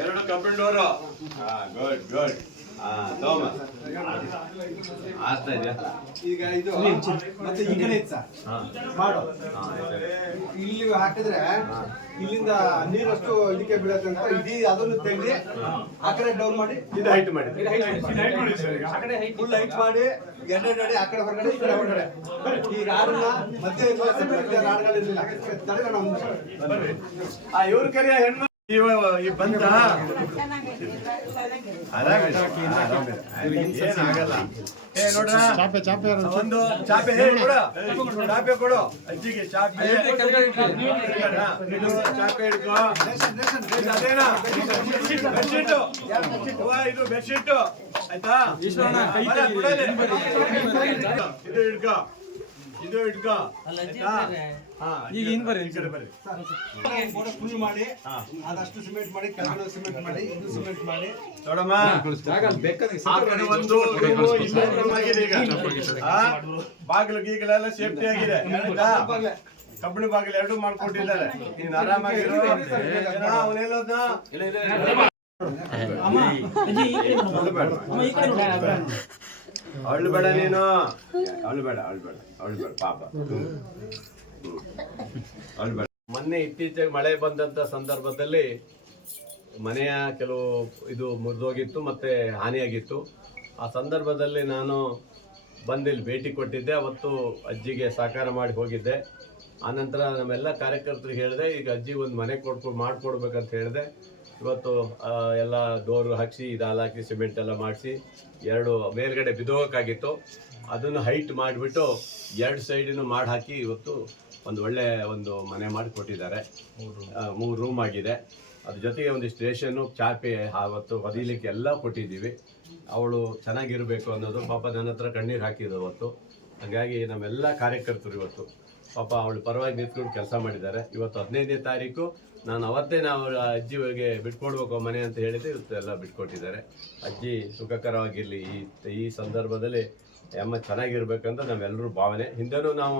ಎರಡು ಕಬ್ಬಿಣ door. Good good. Thomas ಆಗ್ತಾ ಇದೆಯಾ ಈಗ? ಇದು ಮತ್ತೆ ಈ ಕಡೆ ಇತ್ತು ಮಾಡು. ಇಲ್ಲಿ ಹಾಕಿದ್ರೆ ಇಲ್ಲಿಂದ ನೀರಷ್ಟು ಇದಕ್ಕೆ ಬೀಳತ್ತೆ ಅಂತ ಇಡೀ ಅದನ್ನು ತೆಗೆದು ಆ ಕಡೆ ಡೌನ್ ಮಾಡಿ ಇದು ಹೈಟ್ ಮಾಡಿ ಫುಲ್ ಹೈಟ್ ಮಾಡಿ ಎರಡೆರಡು ಅಡಿ ಆ ಕಡೆ ಹೊರಗಡೆ ಈ ಕಡೆ ಹೊರಗಡೆ ಈ ರಾಡ್ನ ಮಧ್ಯೆ ರಾಡ್ಗಳಿರ್ಲಿಲ್ಲ. ಇವ್ರ ಕರಿಯ ಹೆಣ್ಣು ಈ ಬಂದ ಏನಾಗಲ್ಲ. ನೋಡ್ರ ಒಂದು ಚಾಪೆ ಚಾಪೆ ಕೊಡು ಅಜ್ಜಿಗೆ. ಚಾಪೆ ಚಾಪೆ ಹಿಡ್ಕೊ. ಅದೇನಾ ಬೆಡ್ಶೀಟು? ಇದು ಬೆಡ್ಶೀಟು ಆಯ್ತಾ? ಇದು ಹಿಡ್ಕೊ, ಇದು ಹಿಡ್ಕೊ. ಈಗ ಇನ್ ಬರ್ರಿ ಫುಲ್ ಮಾಡಿ ಅದಷ್ಟು ಸಿಮೆಂಟ್ ಮಾಡಿ, ಕೆಳಗಡೆ ಸಿಮೆಂಟ್ ಮಾಡಿ, ಇದು ಸಿಮೆಂಟ್ ಮಾಡಿ. ನೋಡಮ್ಮ, ಒಂದು ಆಗಿದೆ ಈಗ. ಬಾಗಿಲು ಗೀಗಲೆಲ್ಲ ಸೇಫ್ಟಿ ಆಗಿದೆ. ಕಬ್ಬಿಣ ಬಾಗಿಲು ಎರಡು ಮಾಡ್ಕೊಟ್ಟಿದ್ದಾರೆ. ನೀನ್ ಆರಾಮಾಗಿರೋ. ಅವನೆಲ್ಲೋದ್ನ ಅವಳು ಬೇಡ, ನೀನು ಅವಳು ಬೇಡ, ಅವಳು ಬೇಡ, ಅವಳು ಬೇಡ ಪಾಪ. ಮೊನ್ನೆ ಇತ್ತೀಚೆಗೆ ಮಳೆ ಬಂದಂತ ಸಂದರ್ಭದಲ್ಲಿ ಮನೆಯ ಕೆಲವು ಇದು ಮುರಿದೋಗಿತ್ತು ಮತ್ತೆ ಹಾನಿಯಾಗಿತ್ತು. ಆ ಸಂದರ್ಭದಲ್ಲಿ ನಾನು ಬಂದಿಲ್ಲಿ ಭೇಟಿ ಕೊಟ್ಟಿದ್ದೆ. ಅವತ್ತು ಅಜ್ಜಿಗೆ ಸಹಕಾರ ಮಾಡಿ ಹೋಗಿದ್ದೆ. ಆನಂತರ ನಮ್ಮೆಲ್ಲ ಕಾರ್ಯಕರ್ತರಿಗೆ ಹೇಳಿದೆ, ಈಗ ಅಜ್ಜಿ ಒಂದು ಮನೆ ಮಾಡಿಕೊಡ್ಬೇಕಂತ ಹೇಳಿದೆ. ಇವತ್ತು ಎಲ್ಲ ಡೋರು ಹಾಕಿಸಿ, ಇದಾಲ್ ಹಾಕಿ, ಸಿಮೆಂಟ್ ಎಲ್ಲ ಮಾಡಿಸಿ, ಎರಡು ಮೇಲ್ಗಡೆ ಬಿದ್ದೋಗೋಕ್ಕಾಗಿತ್ತು ಅದನ್ನು ಹೈಟ್ ಮಾಡಿಬಿಟ್ಟು ಎರಡು ಸೈಡಿನೂ ಮಾಡಿ ಹಾಕಿ ಇವತ್ತು ಒಂದು ಒಳ್ಳೆ ಒಂದು ಮನೆ ಮಾಡಿ ಕೊಟ್ಟಿದ್ದಾರೆ. 3 ರೂಮ್ ಆಗಿದೆ. ಅದ್ರ ಜೊತೆಗೆ ಒಂದಿಷ್ಟು ರೇಷನ್ನು, ಚಾಪೆ ಅವತ್ತು ಹೊದಿಲಿಕ್ಕೆ ಎಲ್ಲ ಕೊಟ್ಟಿದ್ದೀವಿ. ಅವಳು ಚೆನ್ನಾಗಿರಬೇಕು ಅನ್ನೋದು ಪಾಪ ನನ್ನ ಹತ್ರ ಕಣ್ಣೀರು ಹಾಕಿದ್ದು ಅವತ್ತು. ಹಾಗಾಗಿ ನಮ್ಮೆಲ್ಲ ಕಾರ್ಯಕರ್ತರು ಇವತ್ತು ಪಾಪ ಅವಳು ಪರವಾಗಿ ನಿಂತ್ಕೊಂಡು ಕೆಲಸ ಮಾಡಿದ್ದಾರೆ. ಇವತ್ತು 15ನೇ ತಾರೀಕು ನಾನು ಅವತ್ತೇ ನಾವು ಅಜ್ಜಿಗೆ ಬಿಟ್ಕೊಡ್ಬೇಕು ಮನೆ ಅಂತ ಹೇಳಿದೆ. ಇವತ್ತು ಎಲ್ಲ ಬಿಟ್ಕೊಟ್ಟಿದ್ದಾರೆ. ಅಜ್ಜಿ ಸುಖಕರವಾಗಿರಲಿ. ಈ ಸಂದರ್ಭದಲ್ಲಿ ಅಮ್ಮ ಚೆನ್ನಾಗಿರ್ಬೇಕಂತ ನಾವೆಲ್ಲರೂ ಭಾವನೆ. ಹಿಂದೆನೂ ನಾವು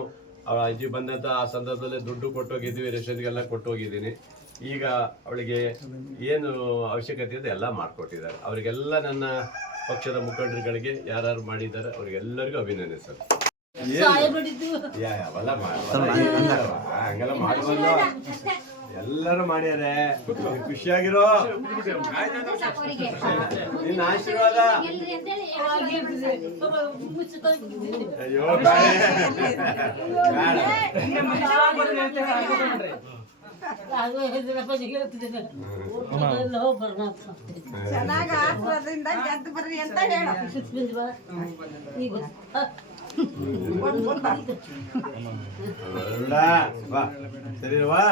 ಅಜ್ಜಿ ಬಂದಂಥ ಆ ಸಂದರ್ಭದಲ್ಲಿ ದುಡ್ಡು ಕೊಟ್ಟೋಗಿದ್ವಿ, ರೇಷನ್ಗೆಲ್ಲ ಕೊಟ್ಟೋಗಿದ್ದೀನಿ. ಈಗ ಅವಳಿಗೆ ಏನು ಅವಶ್ಯಕತೆ ಇದೆ ಎಲ್ಲ ಮಾಡಿಕೊಟ್ಟಿದ್ದಾರೆ. ಅವರಿಗೆಲ್ಲ ನನ್ನ ಪಕ್ಷದ ಮುಖಂಡರುಗಳಿಗೆ ಯಾರು ಮಾಡಿದ್ದಾರೆ ಅವರಿಗೆಲ್ಲರಿಗೂ ಅಭಿನಂದಿಸ್ತಾರೆ. ಯಾವೆಲ್ಲ ಹಂಗೆಲ್ಲ ಮಾಡ್ಬಲ್ಲ, ಎಲ್ಲರೂ ಮಾಡ್ಯಾರೆ. ಖುಷಿಯಾಗಿರೋ. ನಿನ್ನ ಆಶೀರ್ವಾದ. ಅಯ್ಯೋ ಚೆನ್ನಾಗಿ ಆಸ್ವಾದದಿಂದ ಗೆದ್ದು ಬರ್ರಿ ಅಂತ ಹೇಳು. ಸರಿವಾ?